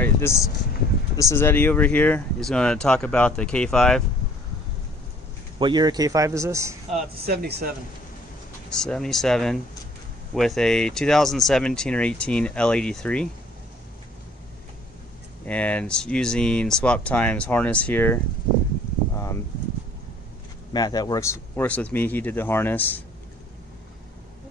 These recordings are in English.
Alright, this is Eddie over here. He's going to talk about the K5. What year K5 is this? It's a 77. 77 with a 2017 or 18 L83. And it's using Swap Time's harness here. Matt that works with me, he did the harness.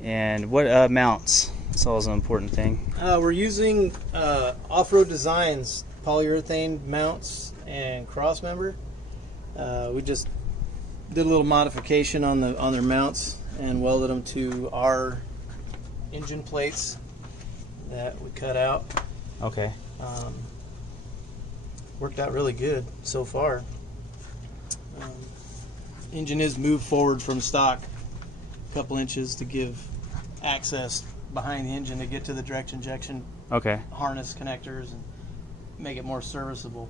And what mounts? That's always an important thing. We're using Off-Road Designs polyurethane mounts and cross member. We just did a little modification on their mounts and welded them to our engine plates that we cut out. Okay. Worked out really good so far. Engine is moved forward from stock a couple inches to give access behind the engine to get to the direct injection harness connectors and make it more serviceable.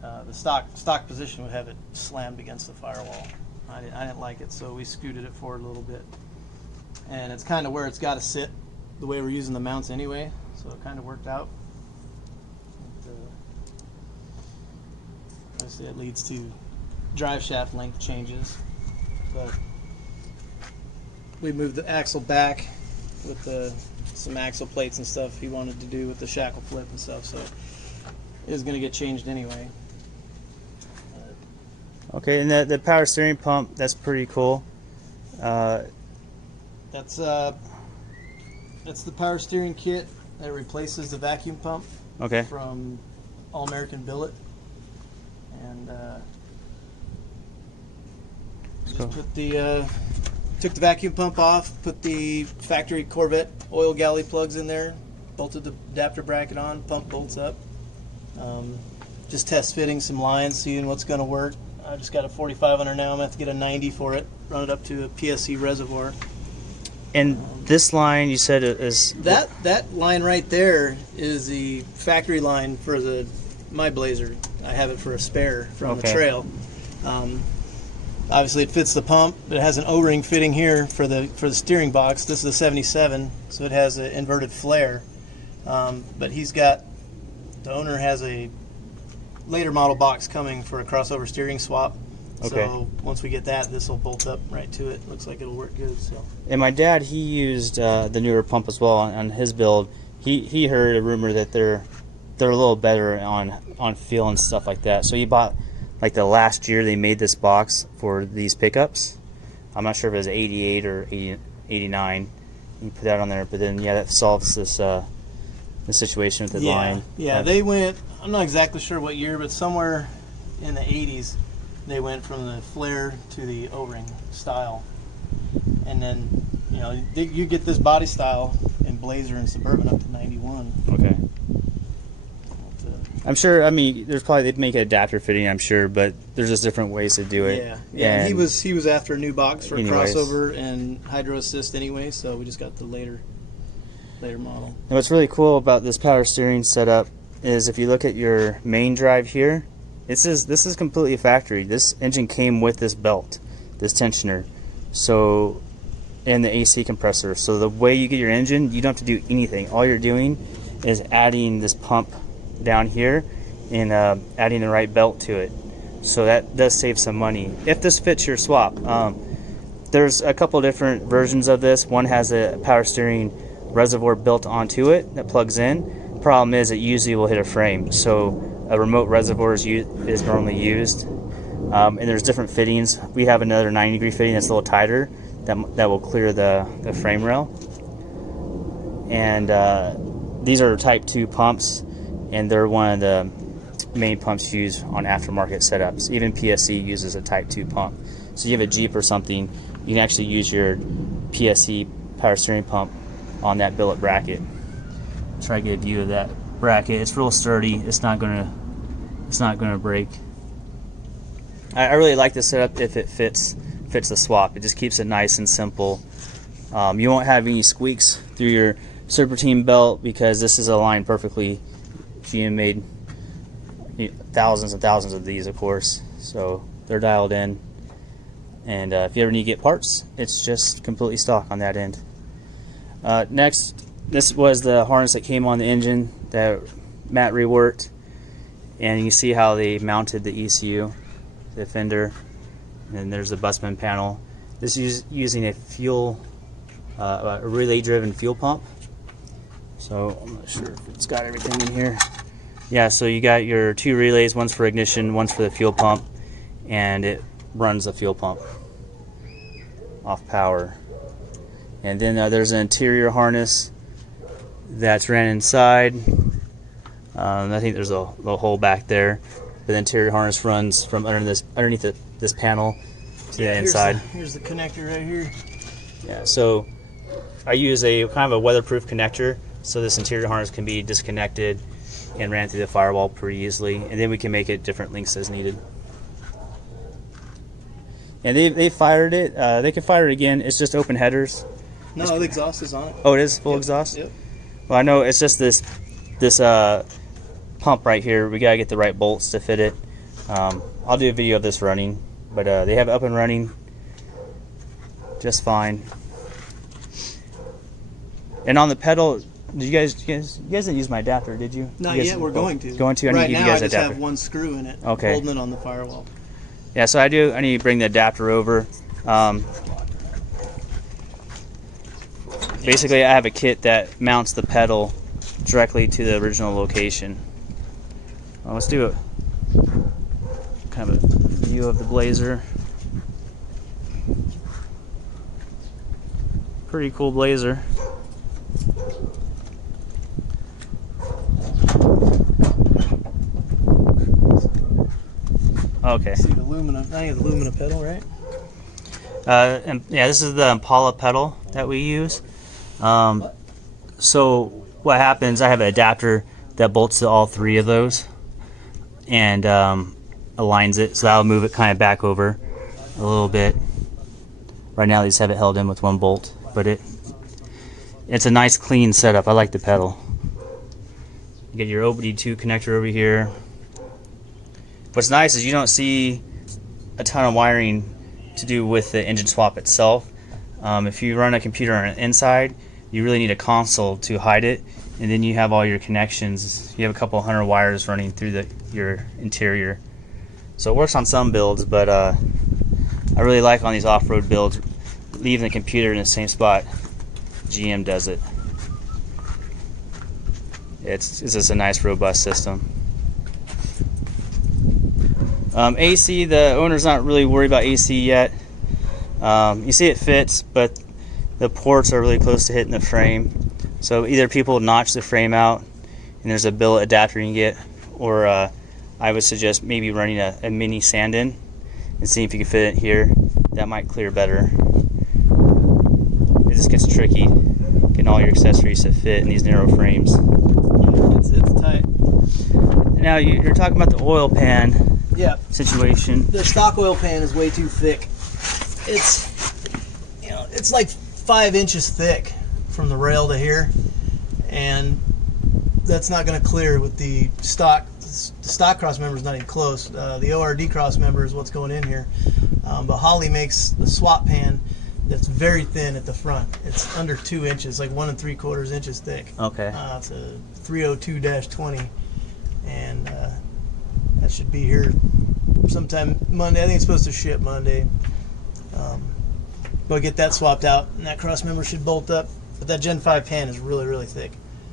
The stock position would have it slammed against the firewall. I didn't like it, so we scooted it forward a little bit. And it's kind of where it's got to sit, the way we're using the mounts anyway, so it kind of worked out. Obviously it leads to drive shaft length changes, but we moved the axle back with some axle plates and stuff he wanted to do with the shackle flip and stuff, so it was going to get changed anyway. Okay, and the power steering pump, that's pretty cool. That's the power steering kit that replaces the vacuum pump from All American Billet. And just put took the vacuum pump off, put the factory Corvette oil galley plugs in there, bolted the adapter bracket on, pump bolts up. Just test fitting some lines, seeing what's going to work. I just got a 4500 now. I'm going to have to get a 90 for it, run it up to a PSC reservoir. And this line, you said, is... That line right there is the factory line for my Blazer. I have it for a spare from the trail. Obviously it fits the pump, but it has an O-ring fitting here for the steering box. This is a 77, so it has an inverted flare. But the owner has a later model box coming for a crossover steering swap. So once we get that, this will bolt up right to it. Looks like it'll work good. So. And my dad, he used the newer pump as well on his build. He heard a rumor that they're a little better on feel and stuff like that. So he bought, like, the last year they made this box for these pickups. I'm not sure if it was 88 or 89. You put that on there, but then that solves this the situation with the line. Yeah, they went. I'm not exactly sure what year, but somewhere in the 80s, they went from the flare to the O-ring style, and then you get this body style in Blazer and Suburban up to 91. Okay. I'm sure. I mean, they'd make an adapter fitting, I'm sure, but there's just different ways to do it. Yeah. He was after a new box for crossover and hydro assist anyway, so we just got the later model. And what's really cool about this power steering setup is if you look at your main drive here, this is completely factory. This engine came with this belt, this tensioner, and the AC compressor. So the way you get your engine, you don't have to do anything. All you're doing is adding this pump down here and adding the right belt to it. So that does save some money if this fits your swap. There's a couple different versions of this. One has a power steering reservoir built onto it that plugs in. Problem is, it usually will hit a frame, so a remote reservoir is normally used. And there's different fittings. We have another 90-degree fitting that's a little tighter that will clear the frame rail. And these are Type 2 pumps, and they're one of the main pumps used on aftermarket setups. Even PSC uses a Type 2 pump. So you have a Jeep or something, you can actually use your PSC power steering pump on that billet bracket. Try to get a view of that bracket. It's real sturdy. It's not gonna break. I really like this setup if it fits the swap. It just keeps it nice and simple. You won't have any squeaks through your serpentine belt because this is aligned perfectly. GM made thousands and thousands of these, of course, so they're dialed in. And if you ever need to get parts, it's just completely stock on that end. Next, this was the harness that came on the engine that matte rewort, and you can see how they mounted the ECU, the fender, and there's the busman panel. This is using a fuel, a relay-driven fuel pump. So I'm not sure if it's got everything in here. Yeah, so you got your 2 relays, one's for ignition, one's for the fuel pump, and it runs the fuel pump off power. And then there's an interior harness that's ran inside. I think there's a hole back there. But the interior harness runs from underneath this panel to the inside. Here's the connector right here. Yeah, so I use a kind of a weatherproof connector, so this interior harness can be disconnected and ran through the firewall pretty easily, and then we can make it different lengths as needed. And they fired it. They can fire it again. It's just open headers. No, the exhaust is on it. Oh, it is full exhaust? Yep. Well, I know it's just this pump right here. We gotta get the right bolts to fit it. I'll do a video of this running, but they have it up and running just fine. And on the pedal, did you guys didn't use my adapter, did you? Not you guys, yet. We're going to. Going to. I right need to give now, you guys I just adapter. have one screw in it, okay, holding it on the firewall. Yeah, so I need to bring the adapter over. Basically, I have a kit that mounts the pedal directly to the original location. Well, let's do kind of a view of the Blazer. Pretty cool Blazer. Okay. See the aluminum. I have the aluminum pedal, right? And yeah, this is the Impala pedal that we use. So what happens? I have an adapter that bolts to all 3 of those and aligns it. So that'll move it kind of back over a little bit. Right now, they just have it held in with 1 bolt, but it's a nice clean setup. I like the pedal. You get your OBD2 connector over here. What's nice is you don't see a ton of wiring to do with the engine swap itself. If you run a computer on the inside, you really need a console to hide it, and then you have all your connections. You have a couple 100 wires running through your interior. So it works on some builds, but I really like on these off-road builds leaving the computer in the same spot GM does it. It's just a nice robust system. AC, the owner's not really worried about AC yet. You see it fits, but the ports are really close to hitting the frame. So either people notch the frame out and there's a billet adapter you can get, or I would suggest maybe running a mini sand in and see if you can fit it here. That might clear better. It just gets tricky getting all your accessories to fit in these narrow frames. It's tight. Now you're talking about the oil pan. Yeah. Situation. The stock oil pan is way too thick. It's like 5 inches thick from the rail to here, and that's not going to clear with the stock. The stock cross member is not even close. The ORD cross member is what's going in here. But Holley makes the swap pan that's very thin at the front. It's under 2 inches, like 1 3/4 inches thick. Okay. It's a 302-20, and that should be here sometime Monday. I think it's supposed to ship Monday. But get that swapped out, and that cross member should bolt up. But that Gen 5 pan is really, really thick.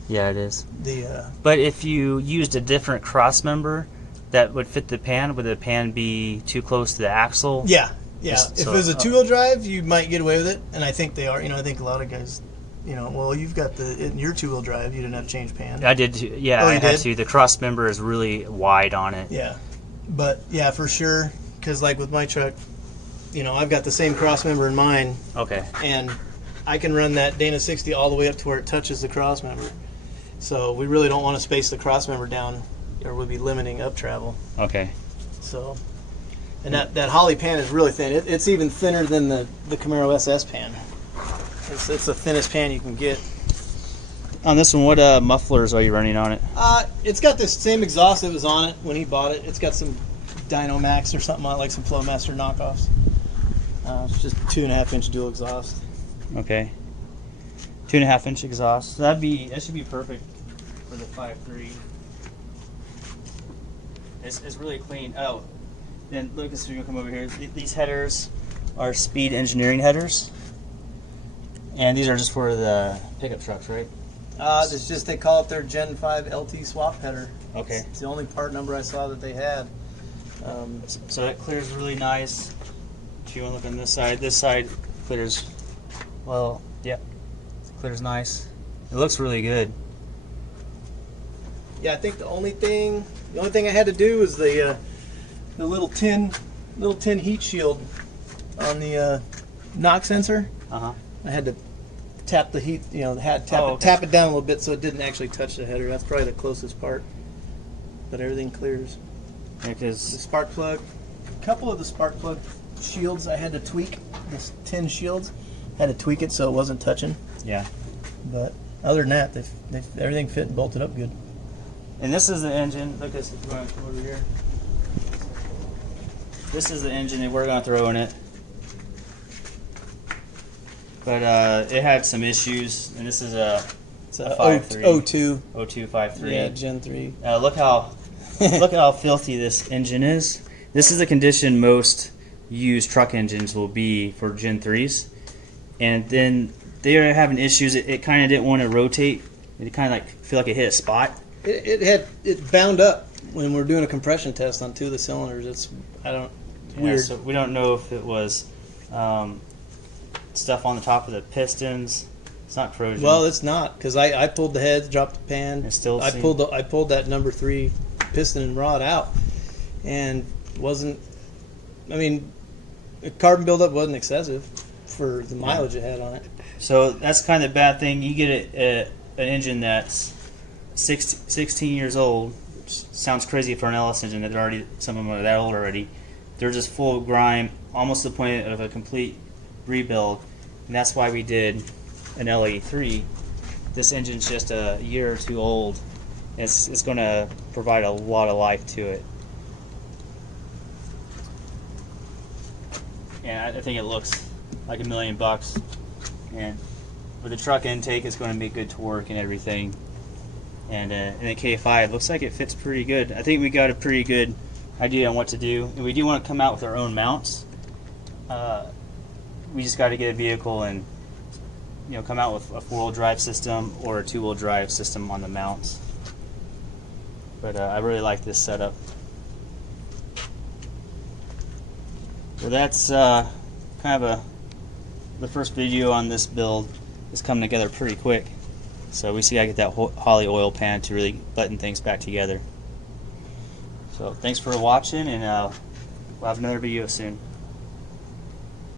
Yeah, it is. The but if you used a different cross member that would fit the pan, would the pan be too close to the axle? Yeah. Just if it was a 2-wheel drive, you might get away with it, and I think they are. I think a lot of guys, well, you've got in your 2-wheel drive, you didn't have to change pan. I did. Yeah, oh, I had had to. The cross member is really wide on it. Yeah, but yeah, for sure, because like with my truck, I've got the same cross member in mine. Okay. And I can run that Dana 60 all the way up to where it touches the cross member. So we really don't want to space the cross member down, or we'll be limiting up travel. Okay. So, and that Holley pan is really thin. It's even thinner than the Camaro SS pan. It's the thinnest pan you can get. On this one, what mufflers are you running on it? It's got the same exhaust that was on it when he bought it. It's got some Dyno Max or something like some Flowmaster knockoffs. It's just 2.5-inch dual exhaust. Okay. 2.5-inch exhaust. So that should be perfect for the 5.3. It's really clean. Oh, then Lucas, you're gonna come over here. These headers are speed engineering headers, and these are just for the pickup trucks, right? It's just they call it their Gen 5 LT swap header. Okay. It's the only part number I saw that they had. So it clears really nice. If you want to look on this side clears, well, yeah, clears nice. It looks really good. Yeah, I think the only thing I had to do was the little tin heat shield on the knock sensor. I had to tap the heat, okay. tap it down a little bit so it didn't actually touch the header. That's probably the closest part. But everything clears. Yeah, The because spark plug, a couple of the spark plug shields I had to tweak. This tin shields, had to tweak it so it wasn't touching. yeah. But other than that, everything fit and bolted up good. And this is the engine. Look, this is going over here. This is the engine that we're going to throw in it. But it had some issues, and this is It's a 5.3. 02. 0253. Yeah, Gen 3. Look how filthy this engine is. This is the condition most used truck engines will be for Gen 3s. And then they are having issues. It kind of didn't want to rotate. It kind of like feel like it hit a spot. It bound up when we're doing a compression test on 2 of the cylinders. It's weird. So we don't know if it was stuff on the top of the pistons. It's not corrosion. Well, it's not, because I pulled the heads, dropped the pan. I pulled that number 3 piston and rod out, and wasn't. I mean, the carbon buildup wasn't excessive for the mileage it had on it. So that's kind of the bad thing. You get an engine that's 16 years old. Which sounds crazy for an LS engine. Some of them are that old already. They're just full of grime, almost to the point of a complete rebuild, and that's why we did an LE3. This engine's just a year or 2 old. It's going to provide a lot of life to it. And I think it looks like $1 million, and with the truck intake, it's going to be good torque and everything. And in the K5, it looks like it fits pretty good. I think we got a pretty good idea on what to do, and we do want to come out with our own mounts. We just got to get a vehicle and come out with a 4-wheel drive system or a 2-wheel drive system on the mounts. But I really like this setup. So that's kind of the first video on this build. Is coming together pretty quick. So we see I get that Holley oil pan to really button things back together. So thanks for watching, and we'll have another video soon.